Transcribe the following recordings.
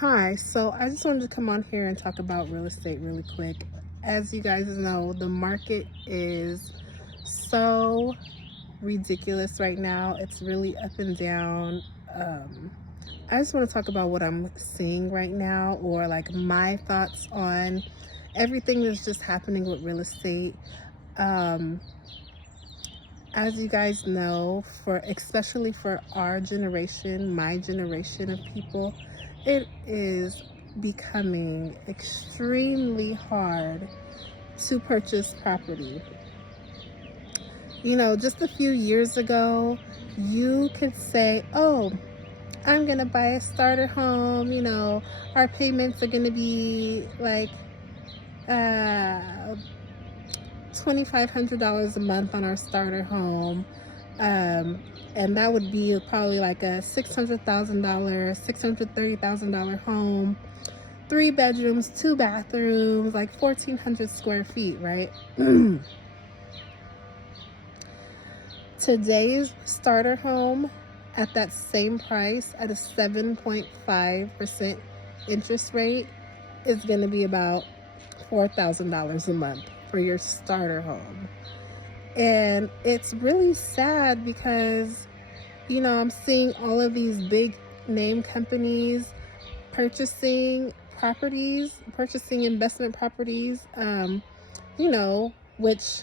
Hi, so I just wanted to come on here and talk about real estate really quick. As you guys know, the market is so ridiculous right now. It's really up and down. Um, I just want to talk about what I'm seeing right now, or like my thoughts on everything that's just happening with real estate. Um, as you guys know, for especially for our generation, my generation of people, it is becoming extremely hard to purchase property. Just a few years ago, you could say, "Oh, I'm gonna buy a starter home. Our payments are gonna be like uh, $2,500 a month on our starter home." Um, and that would be probably like a $600,000, $630,000 home, 3 bedrooms, 2 bathrooms, like 1,400 square feet, right? Today's starter home at that same price at a 7.5% interest rate is going to be about $4,000 a month for your starter home. And it's really sad because, I'm seeing all of these big name companies purchasing investment properties, which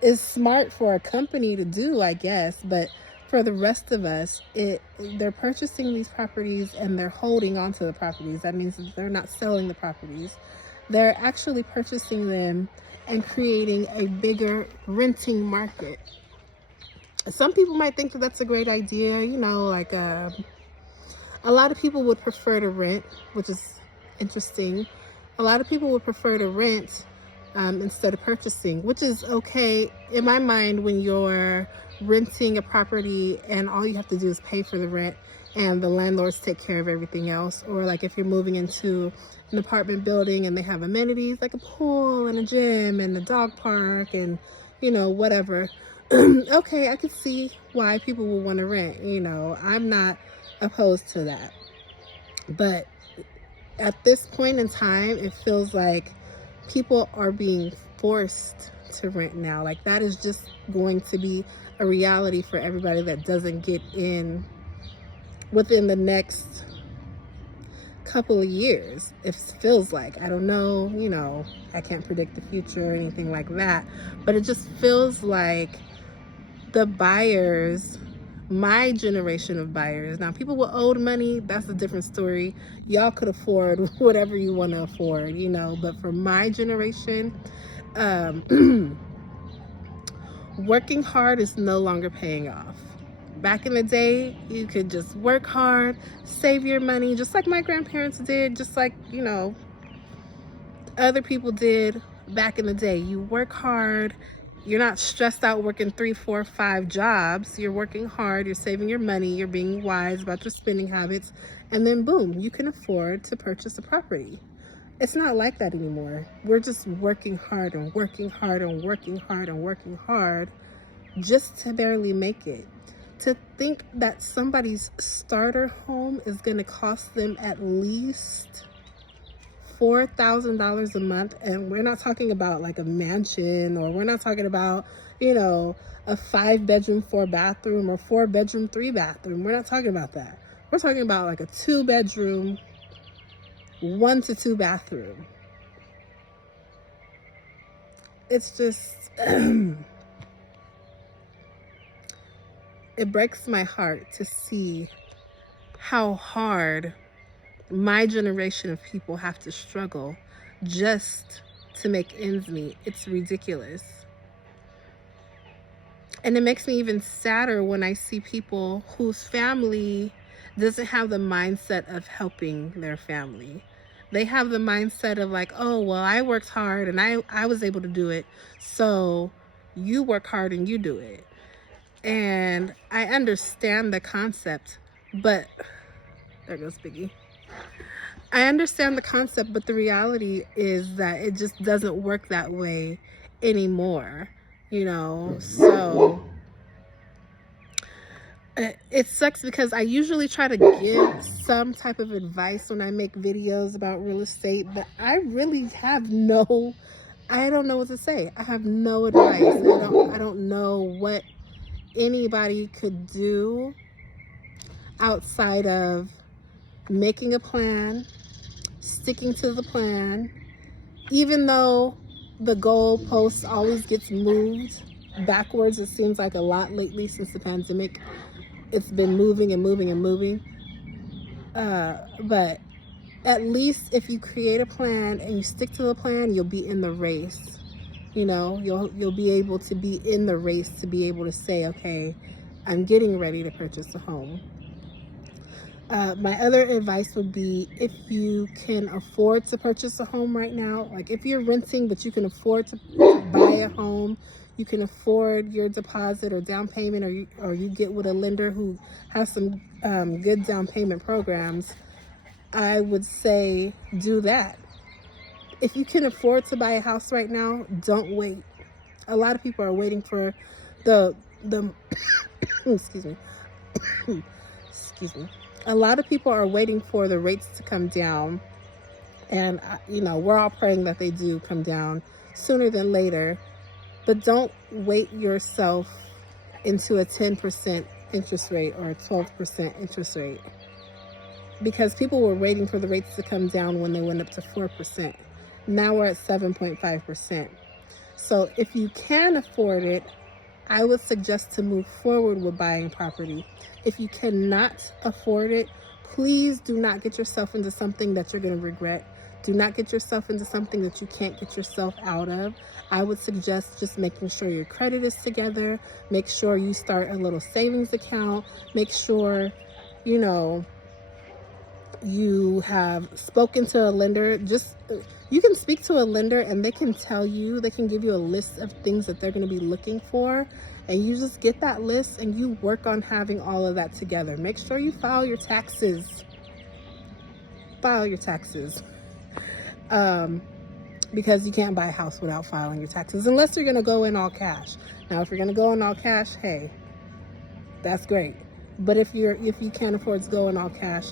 is smart for a company to do, I guess, but for the rest of us, they're purchasing these properties and they're holding on to the properties. That means that they're not selling the properties. They're actually purchasing them and creating a bigger renting market. Some people might think that that's a great idea, a lot of people would prefer to rent, which is interesting. A lot of people would prefer to rent instead of purchasing, which is okay in my mind when you're renting a property and all you have to do is pay for the rent and the landlords take care of everything else. Or like if you're moving into an apartment building and they have amenities like a pool and a gym and a dog park and whatever. Okay, I could see why people would want to rent. I'm not opposed to that, but at this point in time, it feels like people are being forced to rent now. Like that is just going to be a reality for everybody that doesn't get in within the next couple of years. It feels like, I don't know, I can't predict the future or anything like that, but it just feels like the buyers, my generation of buyers, now people with old money, that's a different story. Y'all could afford whatever you want to afford, but for my generation, working hard is no longer paying off. Back in the day, you could just work hard, save your money, just like my grandparents did, just like, other people did back in the day. You work hard. You're not stressed out working 3, 4, 5 jobs. You're working hard. You're saving your money. You're being wise about your spending habits. And then boom, you can afford to purchase a property. It's not like that anymore. We're just working hard and working hard and working hard and working hard just to barely make it. To think that somebody's starter home is going to cost them at least $4,000 a month, and we're not talking about like a mansion, or we're not talking about, a 5 bedroom, 4 bathroom, or 4 bedroom, 3 bathroom. We're not talking about that. We're talking about like a 2 bedroom, 1 to 2 bathroom. It's just, it breaks my heart to see how hard my generation of people have to struggle just to make ends meet. It's ridiculous. And it makes me even sadder when I see people whose family doesn't have the mindset of helping their family. They have the mindset of like, oh, well, I worked hard and I was able to do it. So you work hard and you do it. And I understand the concept, but there goes Biggie. I understand the concept, but the reality is that it just doesn't work that way anymore, So It sucks because I usually try to give some type of advice when I make videos about real estate, but I really have I don't know what to say. I have no advice. I don't know what anybody could do outside of making a plan, sticking to the plan, even though the goalpost always gets moved backwards. It seems like a lot lately since the pandemic. It's been moving and moving and moving. But at least if you create a plan and you stick to the plan, you'll be in the race. You know, you'll be able to be in the race to be able to say, okay, I'm getting ready to purchase a home. My other advice would be, if you can afford to purchase a home right now, like if you're renting but you can afford to buy a home, you can afford your deposit or down payment, or you get with a lender who has some good down payment programs, I would say do that. If you can afford to buy a house right now, don't wait. A lot of people are waiting for the excuse me. Excuse me. A lot of people are waiting for the rates to come down, and you know, we're all praying that they do come down sooner than later. But don't wait yourself into a 10% interest rate or a 12% interest rate, because people were waiting for the rates to come down when they went up to 4%. Now we're at 7.5%. So if you can afford it, I would suggest to move forward with buying property. If you cannot afford it, please do not get yourself into something that you're going to regret. Do not get yourself into something that you can't get yourself out of. I would suggest just making sure your credit is together. Make sure you start a little savings account. Make sure, you know, you have spoken to a lender. You can speak to a lender and they can tell you, they can give you a list of things that they're going to be looking for, and you just get that list and you work on having all of that together. Make sure you file your taxes. Because you can't buy a house without filing your taxes, unless you're going to go in all cash. Now, if you're going to go in all cash, hey, that's great. But if you can't afford to go in all cash,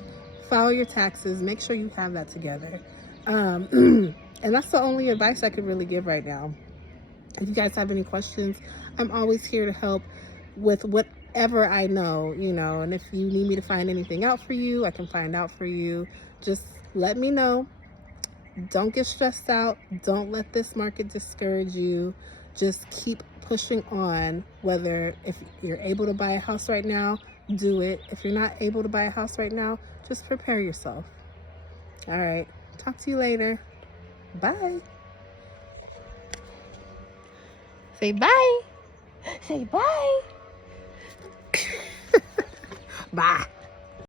file your taxes. Make sure you have that together. And that's the only advice I could really give right now. If you guys have any questions, I'm always here to help with whatever I know, you know. And if you need me to find anything out for you, I can find out for you. Just let me know. Don't get stressed out. Don't let this market discourage you. Just keep pushing on. Whether if you're able to buy a house right now, do it. If you're not able to buy a house right now, just prepare yourself. All right. Talk to you later. Bye. Say bye. Say bye. Bye.